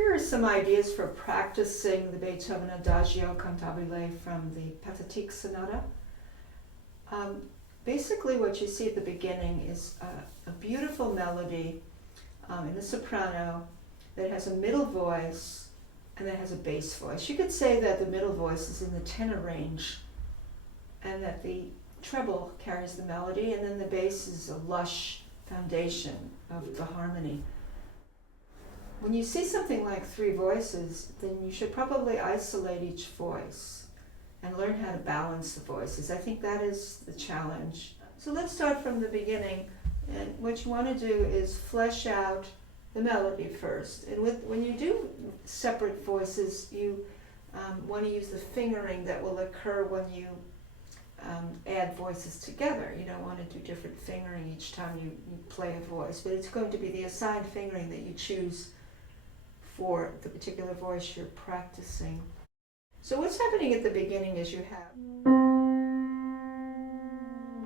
Here are some ideas for practicing the Beethoven Adagio Cantabile from the Pathetique Sonata. Basically what you see at the beginning is a beautiful melody in the soprano that has a middle voice and that has a bass voice. You could say that the middle voice is in the tenor range and that the treble carries the melody, and then the bass is a lush foundation of the harmony. When you see something like three voices, then you should probably isolate each voice and learn how to balance the voices. I think that is the challenge. So let's start from the beginning, and what you want to do is flesh out the melody first. And when you do separate voices, you want to use the fingering that will occur when you add voices together. You don't want to do different fingering each time you play a voice, but it's going to be the assigned fingering that you choose for the particular voice you're practicing. So what's happening at the beginning is you have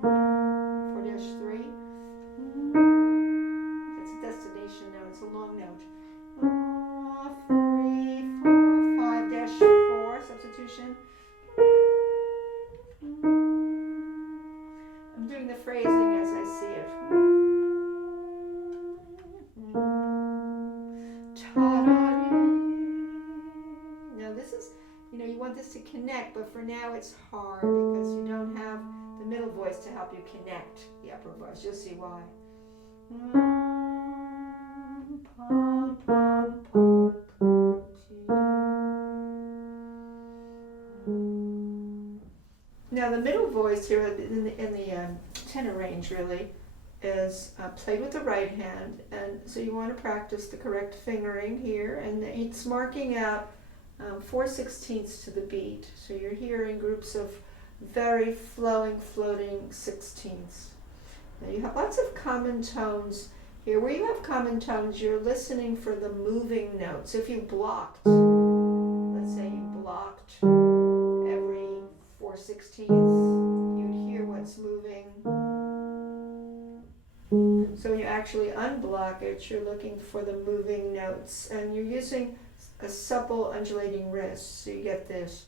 4-3. That's a destination note, it's a long note. 3, 4, 5-4, substitution. I'm doing the phrasing as I see it. Now this is, you want this to connect, but for now it's hard because you don't have the middle voice to help you connect the upper voice. You'll see why. Now the middle voice here in the tenor range really is played with the right hand, and so you want to practice the correct fingering here, and it's marking out 4/16 to the beat. So you're hearing groups of very flowing, floating 16ths. Now you have lots of common tones here. Where you have common tones, you're listening for the moving notes. If you blocked, let's say you blocked every 4/16, you'd hear what's moving. So when you actually unblock it, you're looking for the moving notes, and you're using a supple undulating wrist, so you get this.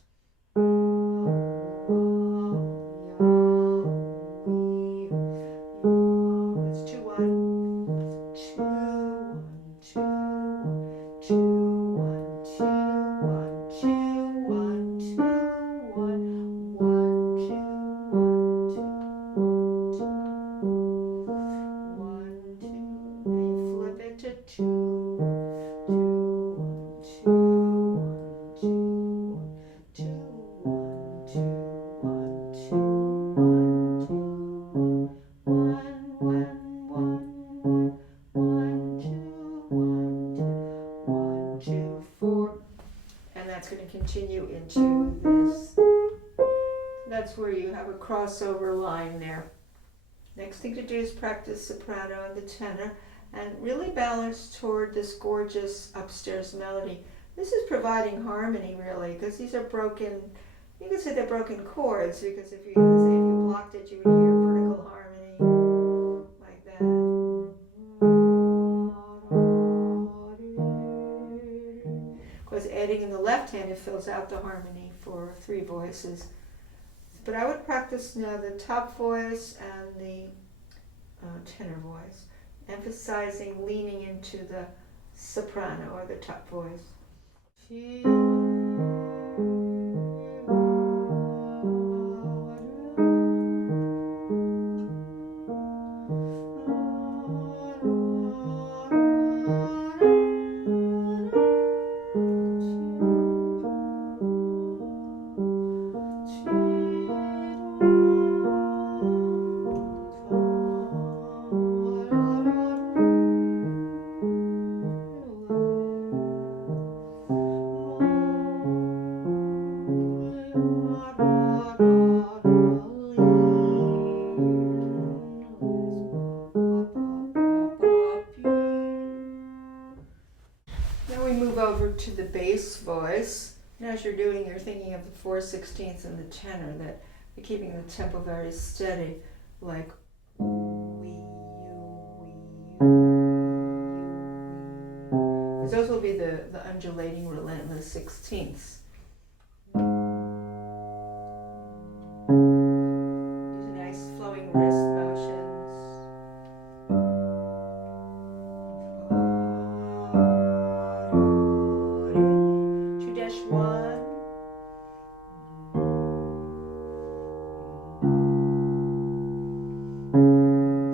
It's 2-1, 2-1, 2-1, 2-1, 2-1, 2-1, 2-1, 1, 2, 1, 2, 1, 2. Then you flip it to 2. Continue into this. That's where you have a crossover line there. Next thing to do is practice soprano and the tenor, and really balance toward this gorgeous upstairs melody. This is providing harmony really, because these are broken, you could say they're broken chords, because if you blocked it, you would hear vertical harmony like that. Adding in the left hand, it fills out the harmony for three voices. But I would practice now the top voice and the tenor voice, emphasizing leaning into the soprano or the top voice. To the bass voice. And as you're doing, you're thinking of the 4/16 and the tenor, that you're keeping the tempo very steady, like we, you, because those will be play the undulating, relentless 16ths. Use nice flowing wrist motions. 2-1.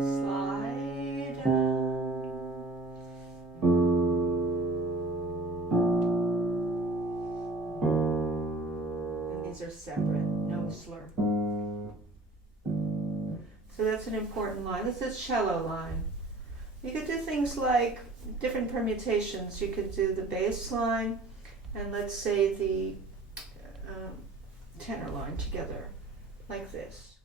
Slide down. And these are separate, no slur. So that's an important line. This is cello line. You could do things like different permutations. You could do the bass line and let's say the tenor line together, like this.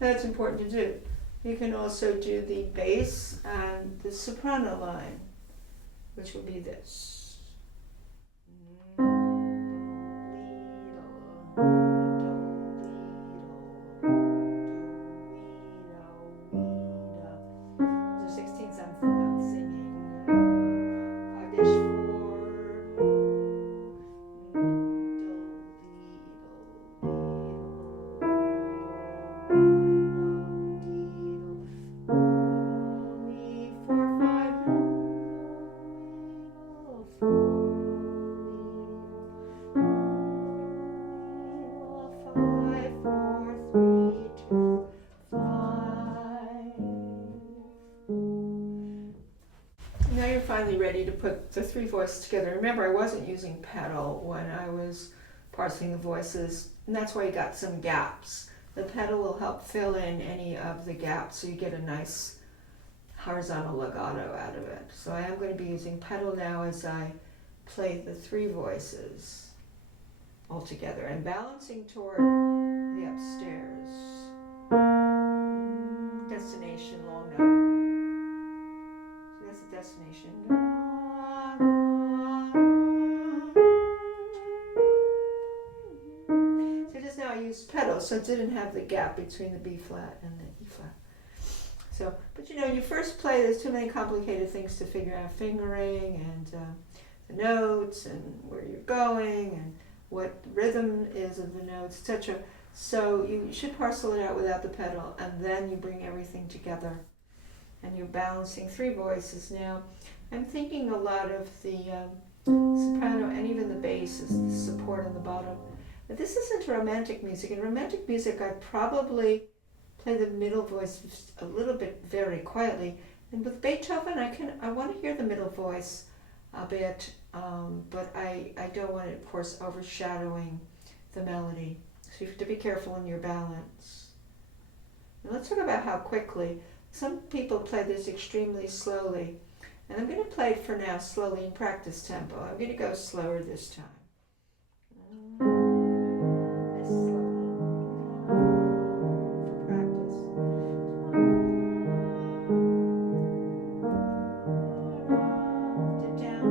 That's important to do. You can also do the bass and the soprano line, which will be this. Those are 16ths I'm singing. 5-4. Now you're finally ready to put the three voices together. Remember, I wasn't using pedal when I was parsing the voices, and that's why you got some gaps. The pedal will help fill in any of the gaps so you get a nice horizontal legato out of it. So I am going to be using pedal now as I play the three voices all together and balancing toward the upstairs. Destination, long note. So that's the destination. So just now I used pedal, so it didn't have the gap between the B flat and the E flat. So, but you know, you first play, there's too many complicated things to figure out, fingering and the notes and where you're going and what the rhythm is of the notes, etc. So you should parcel it out without the pedal, and then you bring everything together. And you're balancing three voices now. I'm thinking a lot of the soprano and even the bass is the support on the bottom. But this isn't romantic music. In romantic music, I'd probably play the middle voice just a little bit very quietly. And with Beethoven, I want to hear the middle voice a bit, but I don't want it, of course, overshadowing the melody. So you have to be careful in your balance. Now let's talk about how quickly. Some people play this extremely slowly, and I'm going to play it for now slowly in practice tempo. I'm going to go slower this time. This slowly. For practice. Dip down.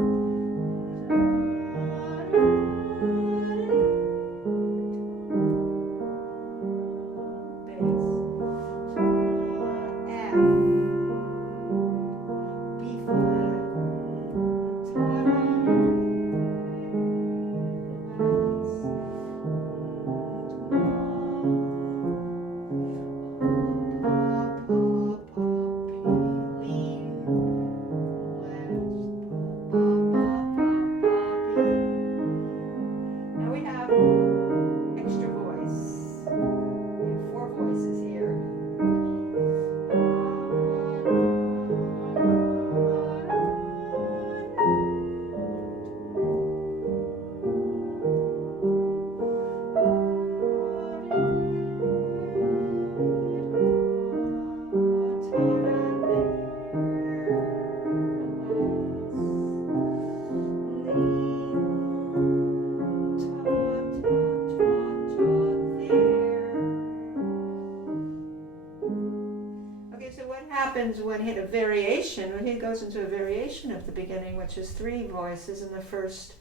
happens when he hit a variation, when he goes into a variation of the beginning, which is 3 voices in the first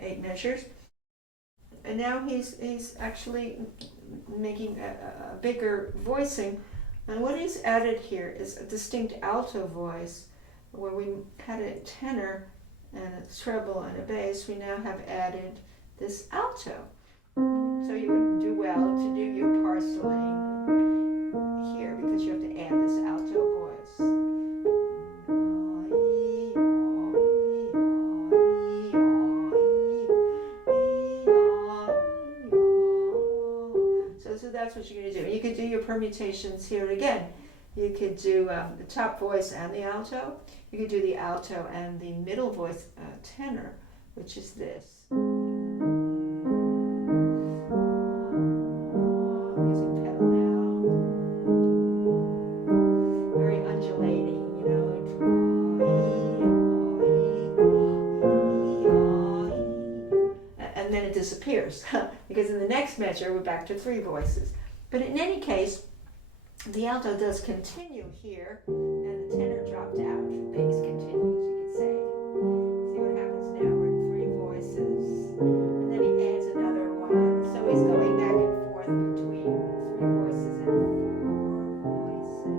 8 measures. And now he's actually making a bigger voicing. And what he's added here is a distinct alto voice, where we had a tenor and a treble and a bass. We now have added this alto. So you would do well to do your parceling here, because you have to add this alto voice. So that's what you're going to do. You could do your permutations here again. You could do the top voice and the alto. You could do the alto and the middle voice tenor, which is this. Using pedal down. Very undulating, you know. And then it disappears, because in the next measure we're back to 3 voices. But in any case, the alto does continue here, and the tenor dropped out. Bass continues, you could say. See what happens now? We're in 3 voices. And then he adds another one. So he's going back and forth between 3 voices and 4 voices.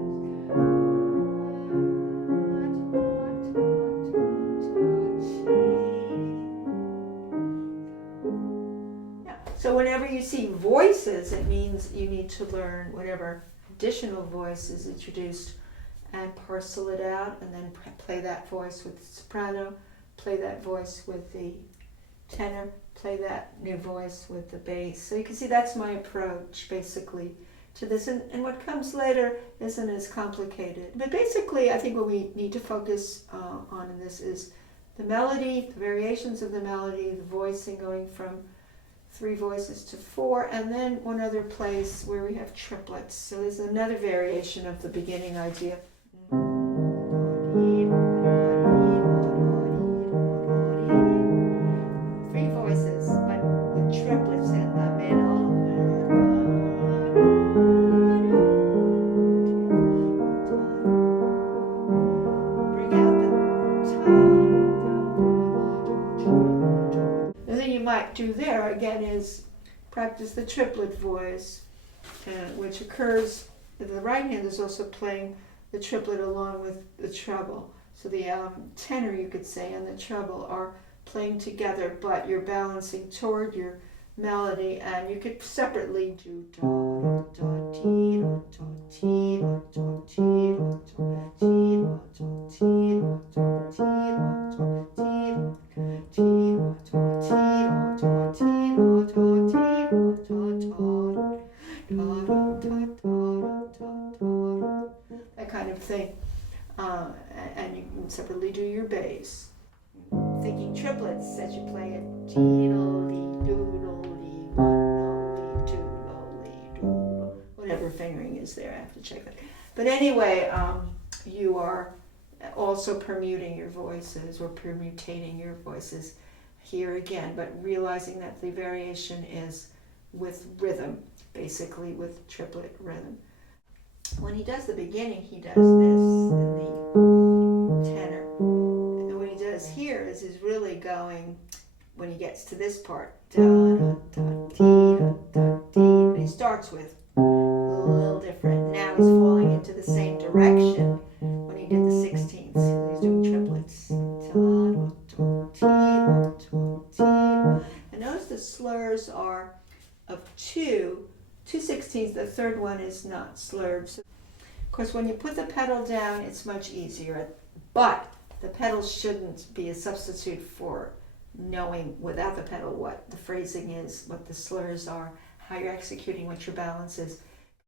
Yeah. So whenever you see voices, it means you need to learn whatever additional voice is introduced and parcel it out, and then play that voice with the soprano, play that voice with the tenor, play that new voice with the bass. So you can see that's my approach basically to this, and what comes later isn't as complicated. But basically I think what we need to focus on in this is the melody, the variations of the melody, the voicing going from 3 voices to 4, and then one other place where we have triplets. So there's another variation of the beginning idea. 3 voices, but with triplets in the middle. Bring out the tone. The thing you might do there again is practice the triplet voice, which occurs, the right hand is also playing the triplet along with the treble. So the tenor, you could say, and the treble are playing together, but you're balancing toward your melody, and you could separately do da da ti da da ti da da ti da da ti da da ti da da ti da da ti that kind of thing, and you can separately do your bass, thinking triplets as you play it. Whatever fingering is there, I have to check that. But anyway, you are also permuting your voices, or permutating your voices here again, but realizing that the variation is with rhythm, basically with triplet rhythm. When he does the beginning, he does this in the tenor. And what he does here is he's really going, when he gets to this part, da da da dee da da dee. But he starts with a little different. Now he's falling into the same direction when he did the 16ths. He's doing triplets. And notice the slurs are of 2 16ths. The third one is not slurred. So, of course, when you put the pedal down, it's much easier. But the pedal shouldn't be a substitute for knowing without the pedal what the phrasing is, what the slurs are, how you're executing, what your balance is.